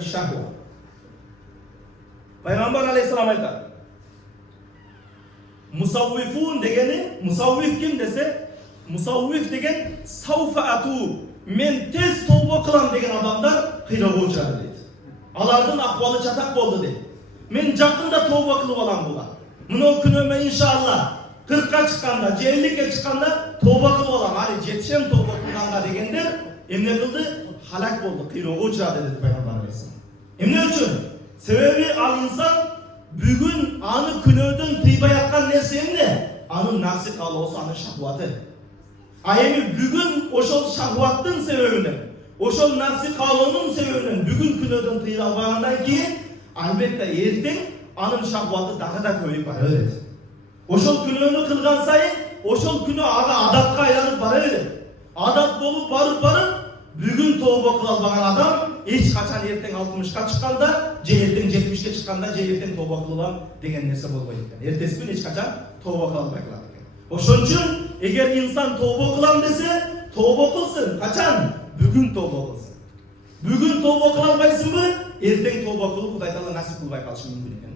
şahva. Peygamber aleyhisselam aytadi. Musavvifun degeni, musavvif kim dese, musavvif degen savfa atu, men tez tövbe kılam degen adamlar kıyrağı uçardı deydi. Alardın ahvalı çatak boldu deydi. Men jakında tövbe kılıp alam bular. Mına günöme inşallah 40'a çıkanda, 50'ye çıkanda tövbe kılıp alam. Hani jetişem tövbe kılganda degenler emne kıldı? Halak boldu, kıyrağı uçardı dedi Peygamber aleyhisselam. Emne üçün? Sebebi al insan bugün anı künödün tıyba yakkan nesem ne? Anın nafsi kalı olsa anın şahvatı. Ayemi bugün oşol şahvattın sebebinden, oşol nafsi kalonun sebebinden bugün künödün tıyba albandan ki albatta erten anın şahvatı daha da köyüp var öyle. Oşol künödünü kılgan sayın, oşol künö ağa adatka aylanıp var öyle. Adat bolup barıp bugün tövbe kılalbagan adam hiç kaçan erten 60'ka çıkanda, erten 70'ke çıkanda, erten tövbe kılılan degen nerse bolbay ekan. Ertesi gün hiç kaçan tövbe kılalbay kılan ekan. Oşon üçün eğer insan tövbe kılam dese, tövbe kılsın. Kaçan? Bugün tövbe kılsın. Bugün tövbe kılalbaysın mı? Erten tövbe kılıp Huday Taala nasip kılbay kalışı mümkün ekan.